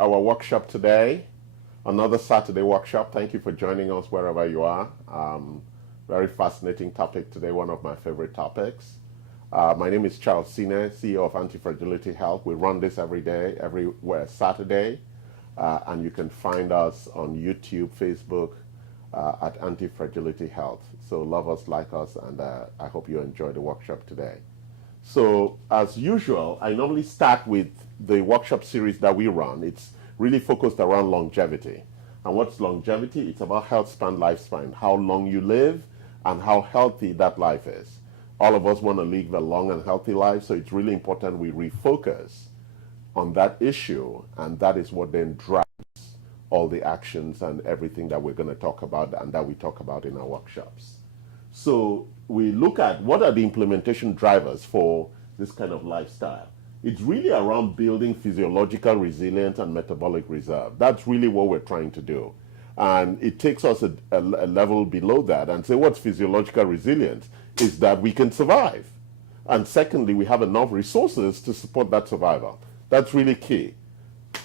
our workshop today, another Saturday workshop. Thank you for joining us wherever you are. Very fascinating topic today, one of my favorite topics. My name is Charles Sine, CEO of Anti-Fragility Health. We run this every day, every Saturday, and you can find us on YouTube, Facebook, at Anti-Fragility Health. So love us, like us, and I hope you enjoy the workshop today. So as usual, I normally start with the workshop series that we run. It's really focused around longevity. And what's longevity? It's about health span, lifespan, how long you live and how healthy that life is. All of us want to live a long and healthy life, so it's really important we refocus on that issue, and that is what then drives all the actions and everything that we're going to talk about and that we talk about in our workshops. So we look at what are the implementation drivers for this kind of lifestyle. It's really around building physiological resilience and metabolic reserve. That's really what we're trying to do. And it takes us a level below that and say what's physiological resilience is that we can survive. And secondly, we have enough resources to support that survival. That's really key.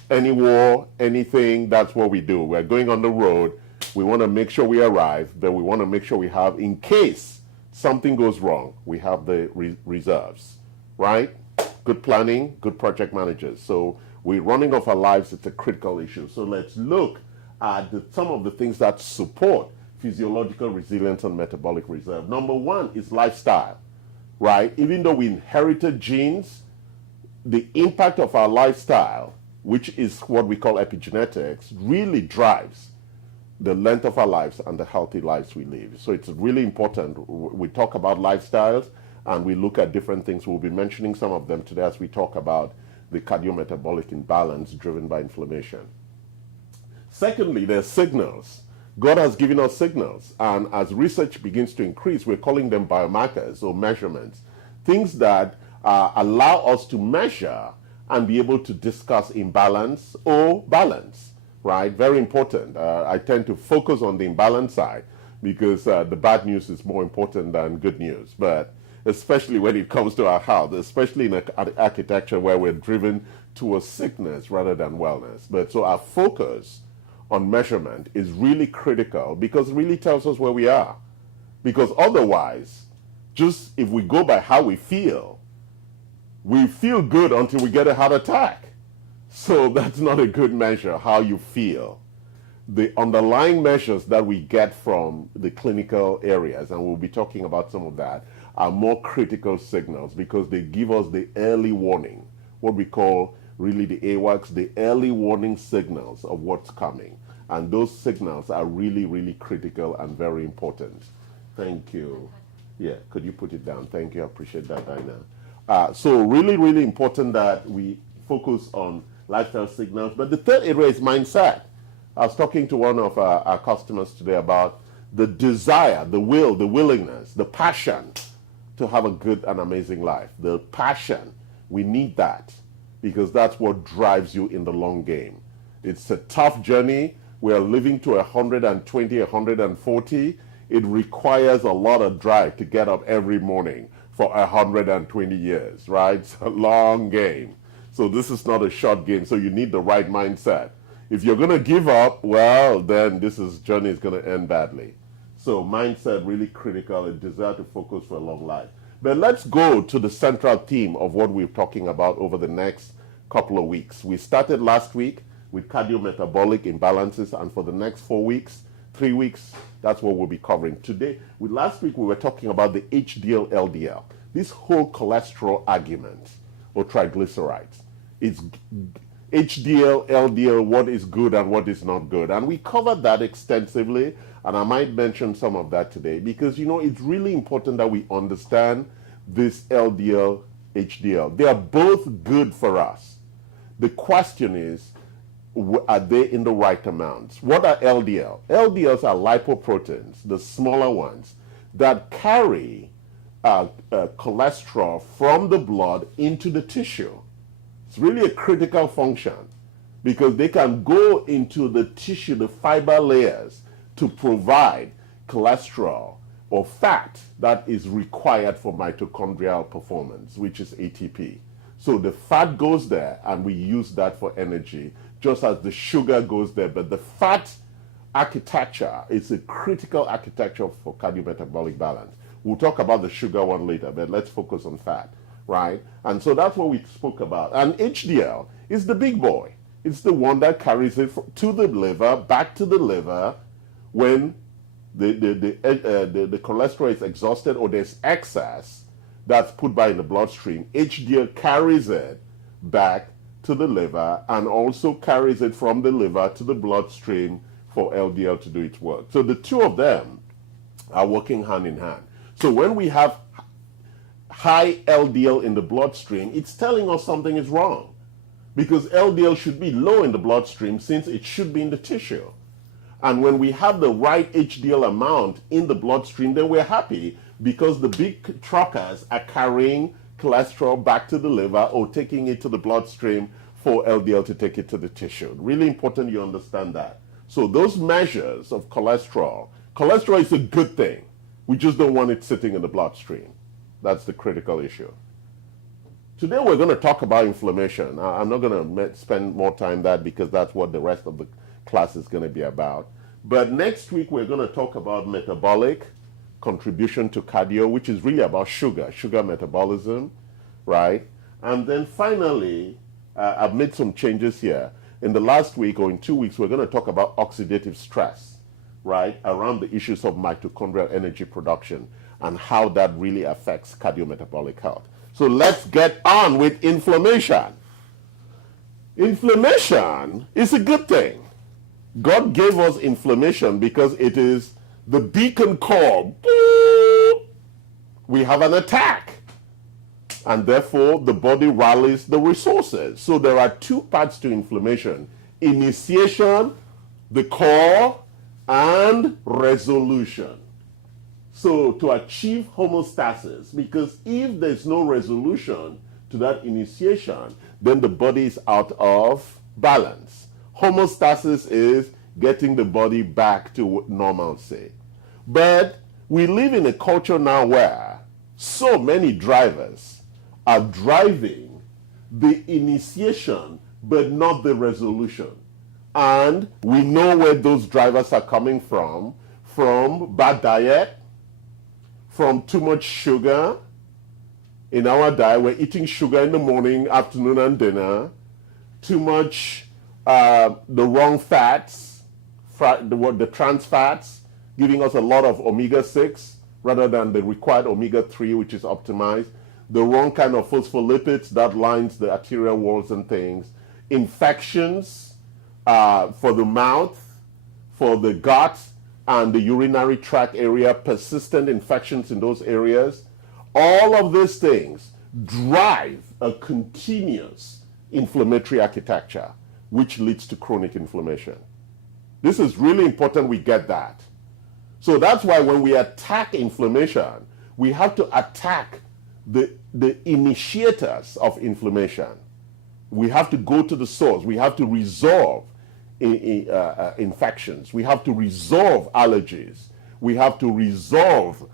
Any war, anything, that's what we do. We're going on the road. We want to make sure we arrive, but we want to make sure we have, in case something goes wrong, we have the reserves, right? Good planning, good project managers. So we're running off our lives. It's a critical issue. So let's look at some of the things that support physiological resilience and metabolic reserve. Number one is lifestyle, right? Even though we inherited genes, the impact of our lifestyle, which is what we call epigenetics, really drives the length of our lives and the healthy lives we live. So it's really important. We talk about lifestyles and we look at different things. We'll be mentioning some of them today as we talk about the cardiometabolic imbalance driven by inflammation. Secondly, there's signals. God has given us signals, and as research begins to increase, we're calling them biomarkers or measurements, things that allow us to measure and be able to discuss imbalance or balance. Right, very important. I tend to focus on the imbalance side because the bad news is more important than good news. But especially when it comes to our health, especially in architecture where we're driven towards sickness rather than wellness. But so our focus on measurement is really critical because it really tells us where we are. Because otherwise, just if we go by how we feel good until we get a heart attack. So that's not a good measure, how you feel. The underlying measures that we get from the clinical areas, and we'll be talking about some of that, are more critical signals because they give us the early warning, what we call really the AWACS, the early warning signals of what's coming. And those signals are really, really critical and very important. Thank you. Yeah, could you put it down? Thank you, I appreciate that, Dinah. So really, really important that we focus on lifestyle signals. But the third area is mindset. I was talking to one of our customers today about the desire, the will, the willingness, the passion to have a good and amazing life. The passion, we need that because that's what drives you in the long game. It's a tough journey. We are living to 120, 140. It requires a lot of drive to get up every morning for 120 years, right? It's a long game. So this is not a short game, so you need the right mindset. If you're going to give up, well, then this journey is going to end badly. So mindset really critical, a desire to focus for a long life. But let's go to the central theme of what we're talking about over the next couple of weeks. We started last week with cardiometabolic imbalances, and for the next 4 weeks, 3 weeks, that's what we'll be covering. Today, last week we were talking about the HDL, LDL, this whole cholesterol argument, or triglycerides. It's HDL, LDL, what is good and what is not good. And we covered that extensively, and I might mention some of that today because, it's really important that we understand this LDL, HDL. They are both good for us. The question is, are they in the right amounts? What are LDL? LDLs are lipoproteins, the smaller ones, that carry cholesterol from the blood into the tissue. It's really a critical function because they can go into the tissue, the fiber layers, to provide cholesterol or fat that is required for mitochondrial performance, which is ATP. So the fat goes there and we use that for energy just as the sugar goes there. But the fat architecture is a critical architecture for cardiometabolic balance. We'll talk about the sugar one later, but let's focus on fat, right? And so that's what we spoke about. And HDL is the big boy. It's the one that carries it to the liver, back to the liver when the cholesterol is exhausted or there's excess that's put by in the bloodstream. HDL carries it back to the liver and also carries it from the liver to the bloodstream for LDL to do its work. So the two of them are working hand in hand. So when we have high LDL in the bloodstream, it's telling us something is wrong, because LDL should be low in the bloodstream since it should be in the tissue. And when we have the right HDL amount in the bloodstream, then we're happy, because the big truckers are carrying cholesterol back to the liver or taking it to the bloodstream for LDL to take it to the tissue. Really important you understand that. So those measures of cholesterol is a good thing. We just don't want it sitting in the bloodstream. That's the critical issue. Today we're going to talk about inflammation. I'm not going to spend more time on that because that's what the rest of the class is going to be about. But next week we're going to talk about metabolic contribution to cardio, which is really about sugar metabolism, right? And then finally, I've made some changes here. In the last week or in 2 weeks, we're going to talk about oxidative stress, right, around the issues of mitochondrial energy production and how that really affects cardiometabolic health. So let's get on with inflammation. Inflammation is a good thing. God gave us inflammation because it is the beacon call. We have an attack. And therefore, the body rallies the resources. So there are two parts to inflammation: initiation, the core, and resolution. So to achieve homeostasis, because if there's no resolution to that initiation, then the body is out of balance. Homeostasis is getting the body back to normalcy. But we live in a culture now where so many drivers are driving the initiation but not the resolution. And we know where those drivers are coming from bad diet, from too much sugar in our diet. We're eating sugar in the morning, afternoon, and dinner. Too much the wrong fats, the trans fats, giving us a lot of omega-6 rather than the required omega-3, which is optimized. The wrong kind of phospholipids that lines the arterial walls and things. Infections for the mouth, for the gut, and the urinary tract area, persistent infections in those areas. All of these things drive a continuous inflammatory architecture, which leads to chronic inflammation. This is really important we get that. So that's why when we attack inflammation, we have to attack the initiators of inflammation. We have to go to the source. We have to resolve infections. We have to resolve allergies. We have to resolve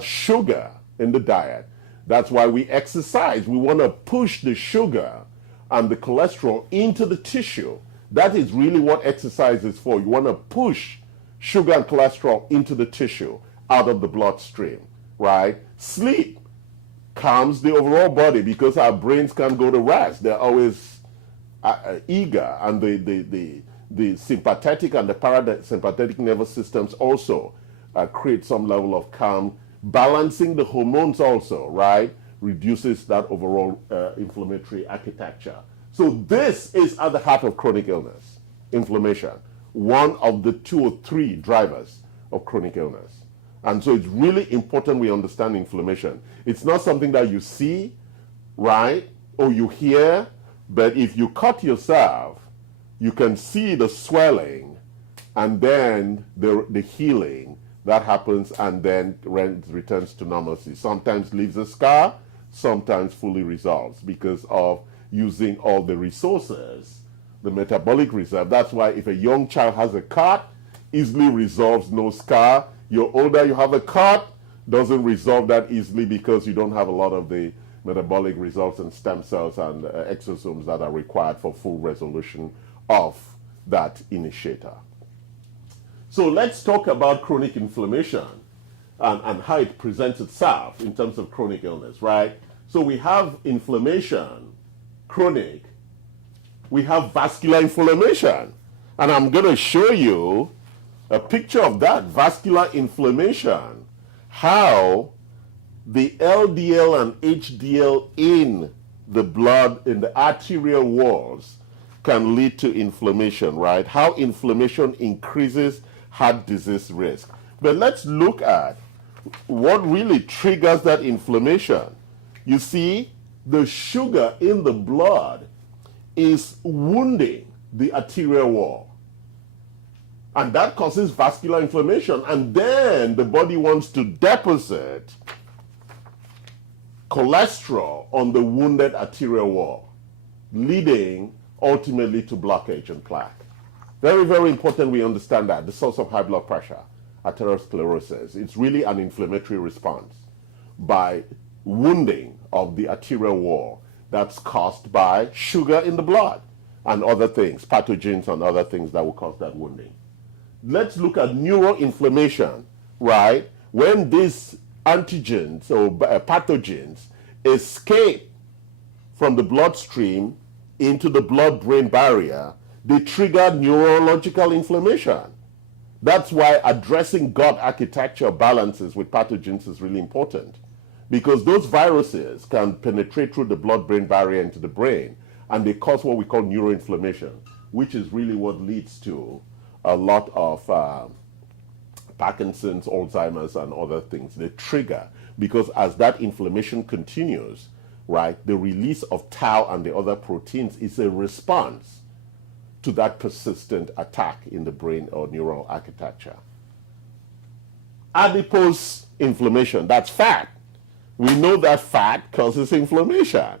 sugar in the diet. That's why we exercise. We want to push the sugar and the cholesterol into the tissue. That is really what exercise is for. You want to push sugar and cholesterol into the tissue, out of the bloodstream, right? Sleep calms the overall body because our brains can't go to rest. They're always eager, and the sympathetic and the parasympathetic nervous systems also create some level of calm. Balancing the hormones also, right, reduces that overall inflammatory architecture. So this is at the heart of chronic illness, inflammation, one of the 2 or 3 drivers of chronic illness. And so it's really important we understand inflammation. It's not something that you see, right, or you hear, but if you cut yourself, you can see the swelling and then the healing that happens, and then returns to normalcy. Sometimes leaves a scar, sometimes fully resolves because of using all the resources, the metabolic reserve. That's why if a young child has a cut, easily resolves, no scar. You're older, you have a cut, doesn't resolve that easily because you don't have a lot of the metabolic results and stem cells and exosomes that are required for full resolution of that initiator. So let's talk about chronic inflammation and how it presents itself in terms of chronic illness, right? So we have inflammation, chronic, we have vascular inflammation. And I'm going to show you a picture of that vascular inflammation, how the LDL and HDL in the blood, in the arterial walls, can lead to inflammation, right? How inflammation increases heart disease risk. But let's look at what really triggers that inflammation. You see, the sugar in the blood is wounding the arterial wall. And that causes vascular inflammation. And then the body wants to deposit cholesterol on the wounded arterial wall, leading ultimately to blockage and plaque. Very, very important we understand that. The source of high blood pressure, atherosclerosis, it's really an inflammatory response by wounding of the arterial wall that's caused by sugar in the blood and other things, pathogens and other things that will cause that wounding. Let's look at neuroinflammation, right? When these antigens or pathogens escape from the bloodstream into the blood-brain barrier, they trigger neurological inflammation. That's why addressing gut architecture balances with pathogens is really important, because those viruses can penetrate through the blood-brain barrier into the brain, and they cause what we call neuroinflammation, which is really what leads to a lot of Parkinson's, Alzheimer's, and other things. They trigger, because as that inflammation continues, right, the release of tau and the other proteins is a response to that persistent attack in the brain or neural architecture. Adipose inflammation, that's fat. We know that fat causes inflammation,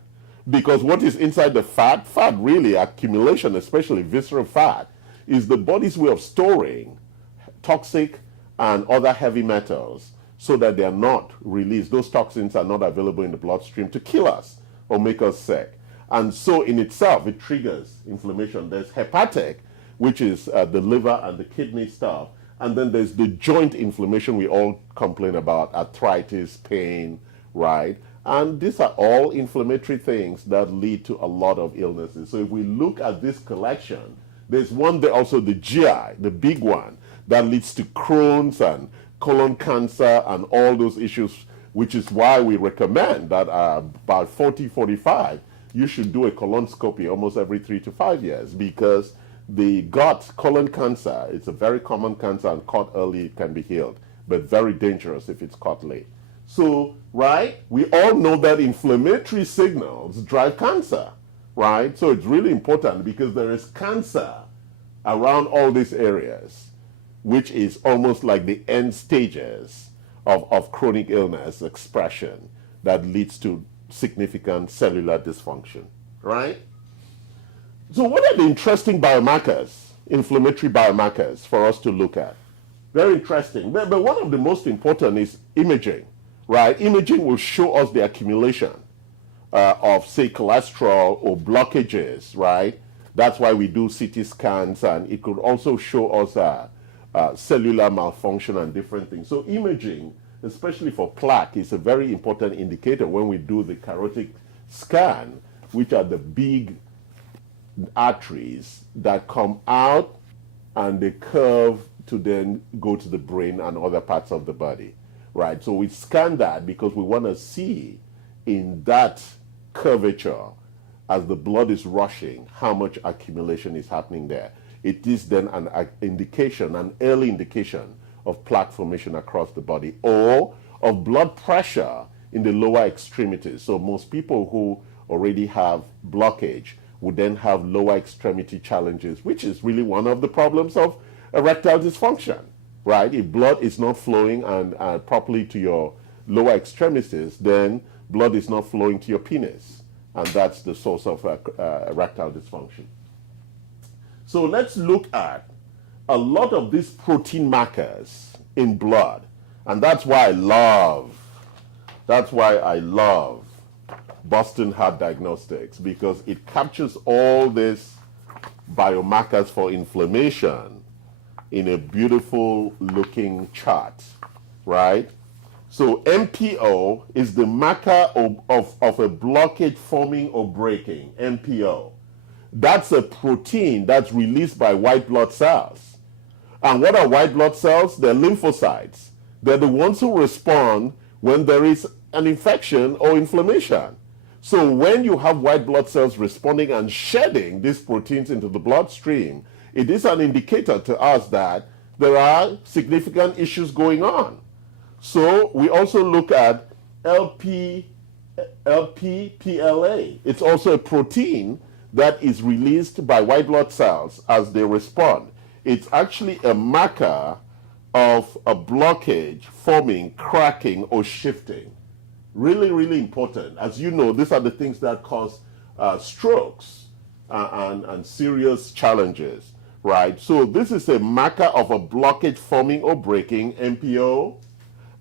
because what is inside the fat really accumulation, especially visceral fat, is the body's way of storing toxic and other heavy metals so that they are not released. Those toxins are not available in the bloodstream to kill us or make us sick. And so in itself, it triggers inflammation. There's hepatic, which is the liver and the kidney stuff. And then there's the joint inflammation we all complain about, arthritis, pain, right? And these are all inflammatory things that lead to a lot of illnesses. So if we look at this collection, there's one there also, the GI, the big one, that leads to Crohn's and colon cancer and all those issues, which is why we recommend that about 40, 45, you should do a colonoscopy almost every 3 to 5 years, because the gut colon cancer is a very common cancer, and caught early it can be healed, but very dangerous if it's caught late. So, right, we all know that inflammatory signals drive cancer, right? So it's really important, because there is cancer around all these areas, which is almost like the end stages of chronic illness expression that leads to significant cellular dysfunction, right? So what are the interesting biomarkers, inflammatory biomarkers, for us to look at? Very interesting. But one of the most important is imaging, right? Imaging will show us the accumulation of, say, cholesterol or blockages, right? That's why we do CT scans, and it could also show us cellular malfunction and different things. So imaging, especially for plaque, is a very important indicator when we do the carotid scan, which are the big arteries that come out and they curve to then go to the brain and other parts of the body, right? So we scan that because we want to see in that curvature, as the blood is rushing, how much accumulation is happening there. It is then an indication, an early indication of plaque formation across the body, or of blood pressure in the lower extremities. So most people who already have blockage would then have lower extremity challenges, which is really one of the problems of erectile dysfunction, right? If blood is not flowing and properly to your lower extremities, then blood is not flowing to your penis, and that's the source of erectile dysfunction. So let's look at a lot of these protein markers in blood, and that's why I love Boston Heart Diagnostics, because it captures all these biomarkers for inflammation in a beautiful looking chart, right? So MPO is the marker of a blockage forming or breaking, MPO. That's a protein that's released by white blood cells. And what are white blood cells? They're lymphocytes. They're the ones who respond when there is an infection or inflammation. So when you have white blood cells responding and shedding these proteins into the bloodstream, it is an indicator to us that there are significant issues going on. So we also look at LPPLA. It's also a protein that is released by white blood cells as they respond. It's actually a marker of a blockage forming, cracking, or shifting. Really, really important. As you know, these are the things that cause strokes and serious challenges, right? So this is a marker of a blockage forming or breaking, MPO.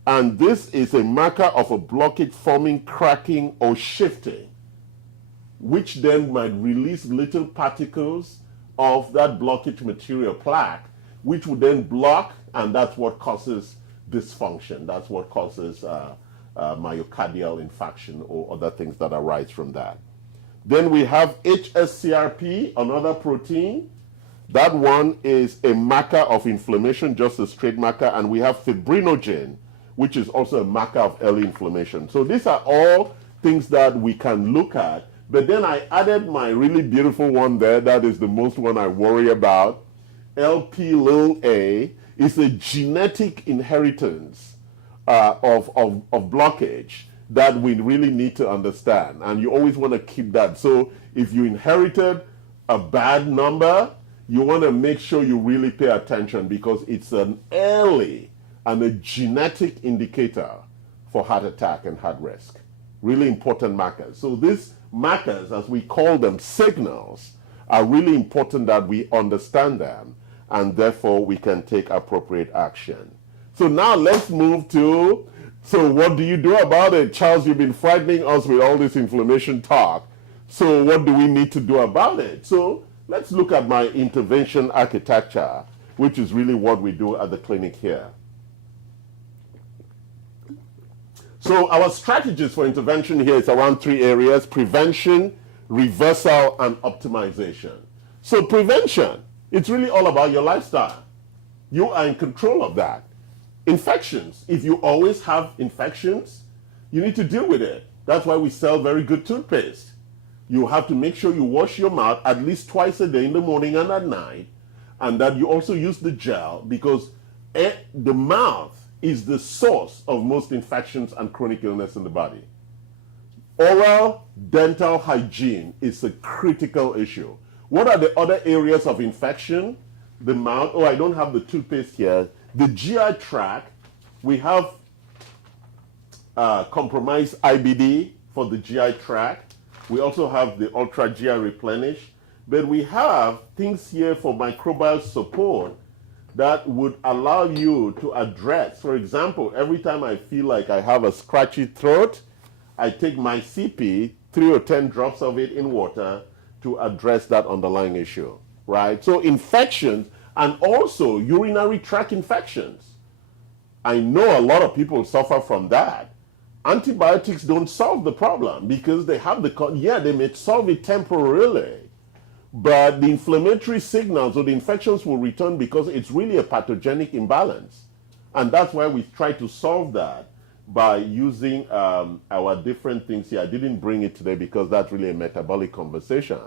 And this is a marker of a blockage forming, cracking, or shifting, which then might release little particles of that blockage material, plaque, which would then block, and that's what causes dysfunction. That's what causes myocardial infarction or other things that arise from that. Then we have HSCRP, another protein. That one is a marker of inflammation, just a straight marker, and we have fibrinogen, which is also a marker of early inflammation. So these are all things that we can look at. But then I added my really beautiful one there. That is the most one I worry about. LP(a) is a genetic inheritance of blockage that we really need to understand. And you always want to keep that. So if you inherited a bad number, you want to make sure you really pay attention, because it's an early and a genetic indicator for heart attack and heart risk. Really important markers. So these markers, as we call them, signals, are really important that we understand them, and therefore we can take appropriate action. So now let's move to, so what do you do about it? Charles, you've been frightening us with all this inflammation talk. So what do we need to do about it? So let's look at my intervention architecture, which is really what we do at the clinic here. So our strategies for intervention here is around 3 areas: prevention, reversal, and optimization. So prevention, it's really all about your lifestyle. You are in control of that. Infections, if you always have infections, you need to deal with it. That's why we sell very good toothpaste. You have to make sure you wash your mouth at least twice a day, in the morning and at night, and that you also use the gel, because the mouth is the source of most infections and chronic illness in the body. Oral dental hygiene is a critical issue. What are the other areas of infection? The mouth. Oh, I don't have the toothpaste here. The GI tract, we have compromised IBD for the GI tract. We also have the Ultra GI Replenish. But we have things here for microbial support that would allow you to address. For example, every time I feel like I have a scratchy throat, I take my CP, 3 or 10 drops of it in water, to address that underlying issue, right? So infections, and also urinary tract infections. I know a lot of people suffer from that. Antibiotics don't solve the problem, because they have they may solve it temporarily, but the inflammatory signals or the infections will return, because it's really a pathogenic imbalance. And that's why we try to solve that by using our different things here. I didn't bring it today because that's really a metabolic conversation.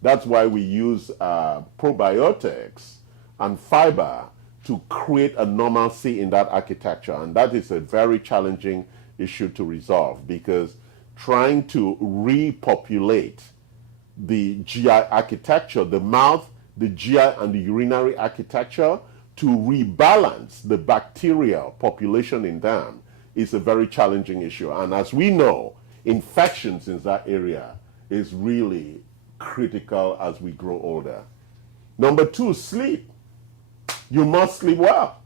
That's why we use probiotics and fiber to create a normalcy in that architecture. And that is a very challenging issue to resolve, because trying to repopulate the GI architecture, the mouth, the GI, and the urinary architecture, to rebalance the bacterial population in them is a very challenging issue. And as we know, infections in that area is really critical as we grow older. Number 2, sleep. You must sleep well.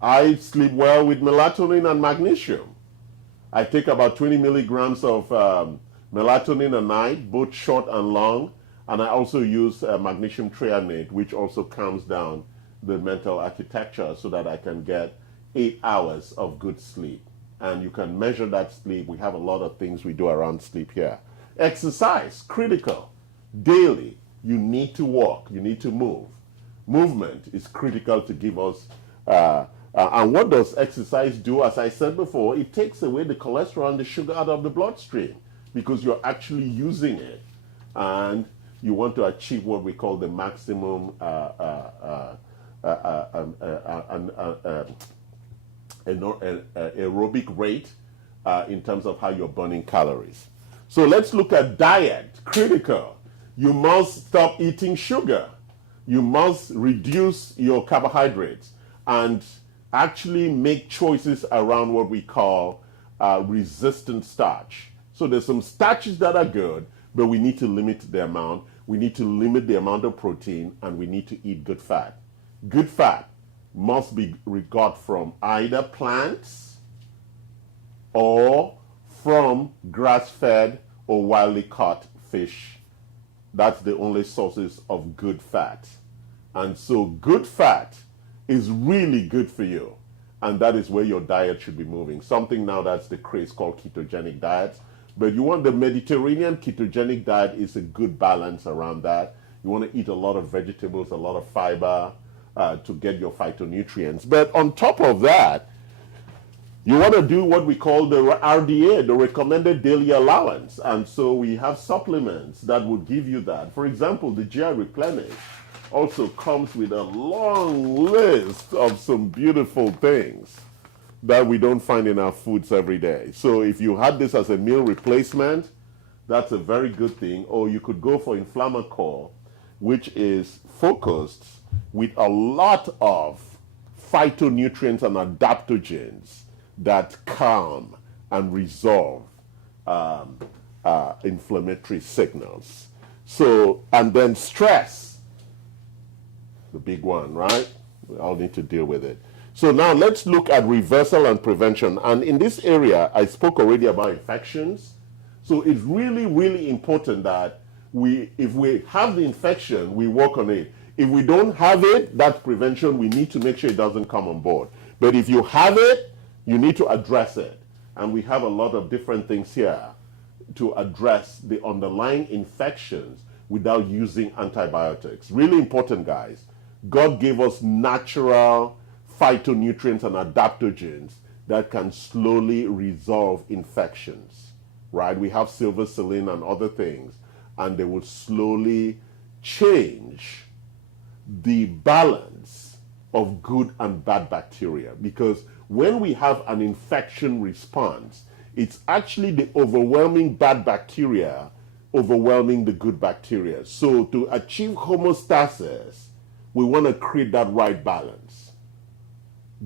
I sleep well with melatonin and magnesium. I take about 20 milligrams of melatonin a night, both short and long, And I also use magnesium threonate, which also calms down the mental architecture so that I can get 8 hours of good sleep. And you can measure that sleep. We have a lot of things we do around sleep here. Exercise, critical. Daily, you need to walk, you need to move. Movement is critical to give us, and what does exercise do? As I said before, it takes away the cholesterol and the sugar out of the bloodstream because you're actually using it. And you want to achieve what we call the maximum aerobic rate in terms of how you're burning calories. So let's look at diet, critical. You must stop eating sugar. You must reduce your carbohydrates and actually make choices around what we call resistant starch. So there's some starches that are good, but we need to limit the amount. We need to limit the amount of protein, and we need to eat good fat. Good fat must be got from either plants or from grass-fed or wildly caught fish. That's the only sources of good fat. And so good fat is really good for you. And that is where your diet should be moving. Something now that's the craze called ketogenic diets. But you want the Mediterranean ketogenic diet is a good balance around that. You want to eat a lot of vegetables, a lot of fiber to get your phytonutrients. But on top of that, you want to do what we call the RDA, the recommended daily allowance. And so we have supplements that would give you that. For example, the GI Replenish also comes with a long list of some beautiful things that we don't find in our foods every day. So if you had this as a meal replacement, that's a very good thing. Or you could go for Inflammacore, which is focused with a lot of phytonutrients and adaptogens that calm and resolve inflammatory signals. So, and then stress, the big one, right? We all need to deal with it. So now let's look at reversal and prevention. And in this area, I spoke already about infections. So it's really, really important that if we have the infection, we work on it. If we don't have it, that's prevention. We need to make sure it doesn't come on board. But if you have it, you need to address it. And we have a lot of different things here to address the underlying infections without using antibiotics. Really important, guys. God gave us natural phytonutrients and adaptogens that can slowly resolve infections, right? We have silver saline and other things, and they will slowly change the balance of good and bad bacteria. Because when we have an infection response, it's actually the overwhelming bad bacteria overwhelming the good bacteria. So to achieve homeostasis, we want to create that right balance.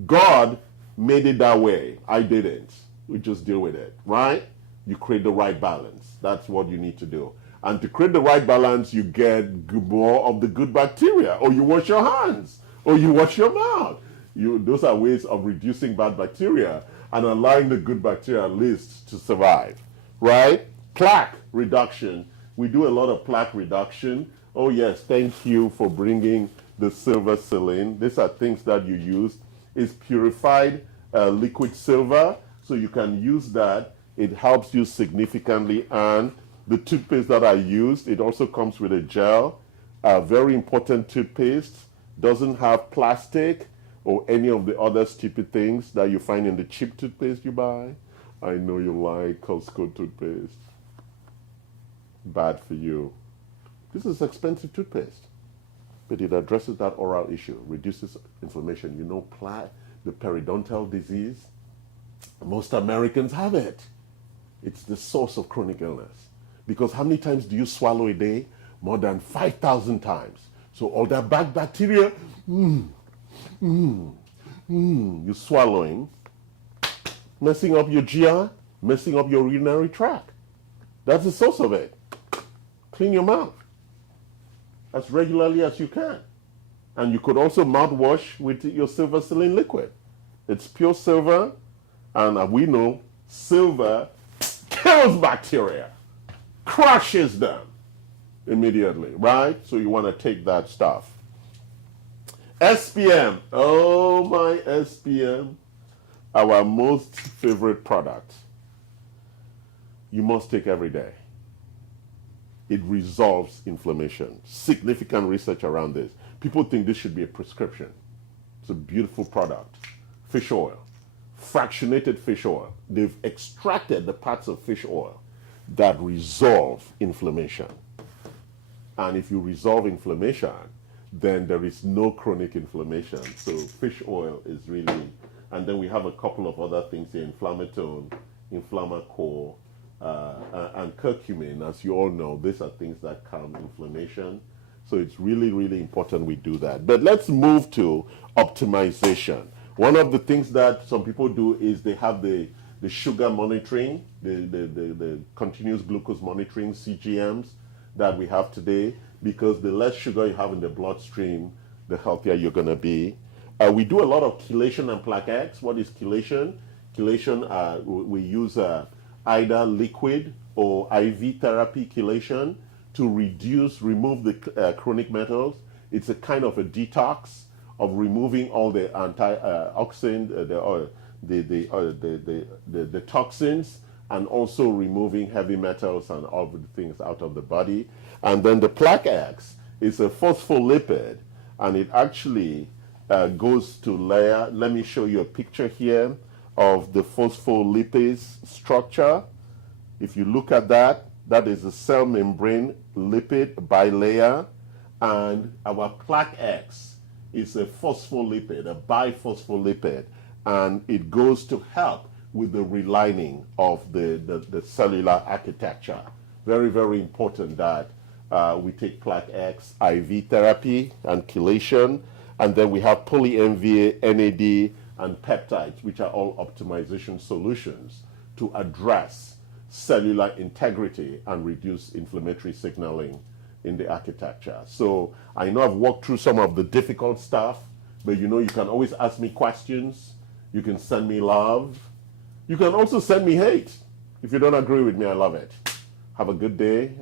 God made it that way. I didn't. We just deal with it, right? You create the right balance. That's what you need to do. And to create the right balance, you get more of the good bacteria, or you wash your hands, or you wash your mouth. Those are ways of reducing bad bacteria and allowing the good bacteria at least to survive, right? Plaque reduction. We do a lot of plaque reduction. Oh yes, thank you for bringing the silver saline. These are things that you use. It's purified liquid silver, so you can use that. It helps you significantly. And the toothpaste that I used, it also comes with a gel. Very important toothpaste. Doesn't have plastic or any of the other stupid things that you find in the cheap toothpaste you buy. I know you like Costco toothpaste. Bad for you. This is expensive toothpaste, but it addresses that oral issue, reduces inflammation. You know, the periodontal disease, most Americans have it. It's the source of chronic illness. Because how many times do you swallow a day? More than 5,000 times. So all that bad bacteria, you're swallowing, messing up your GI, messing up your urinary tract. That's the source of it. Clean your mouth as regularly as you can. And you could also mouthwash with your silver saline liquid. It's pure silver, and we know silver kills bacteria, crushes them. immediately, right? So you want to take that stuff. SPM, oh my SPM, our most favorite product. You must take every day. It resolves inflammation. Significant research around this. People think this should be a prescription. It's a beautiful product. Fish oil, fractionated fish oil. They've extracted the parts of fish oil that resolve inflammation. And if you resolve inflammation, then there is no chronic inflammation. So fish oil is really, and then we have a couple of other things here, inflammatone, inflammacore, and curcumin. As you all know, these are things that calm inflammation. So it's really, really important we do that. But let's move to optimization. One of the things that some people do is they have the sugar monitoring, the continuous glucose monitoring, CGMs, that we have today, because the less sugar you have in the bloodstream, the healthier you're going to be. We do a lot of chelation and plaque X. What is chelation? Chelation, we use either liquid or IV therapy chelation to remove the chronic metals. It's a kind of a detox of removing all the antioxidant, the toxins, and also removing heavy metals and all the things out of the body. And then the plaque X is a phospholipid, and it actually goes to layer. Let me show you a picture here of the phospholipids structure. If you look at that, that is a cell membrane lipid bilayer, and our plaque X is a phospholipid, a biphospholipid, and it goes to help with the relining of the cellular architecture. Very, very important that we take plaque X, IV therapy and chelation, and then we have poly-MVA, NAD, and peptides, which are all optimization solutions to address cellular integrity and reduce inflammatory signaling in the architecture. So I know I've walked through some of the difficult stuff, but you know you can always ask me questions. You can send me love. You can also send me hate. If you don't agree with me, I love it. Have a good day.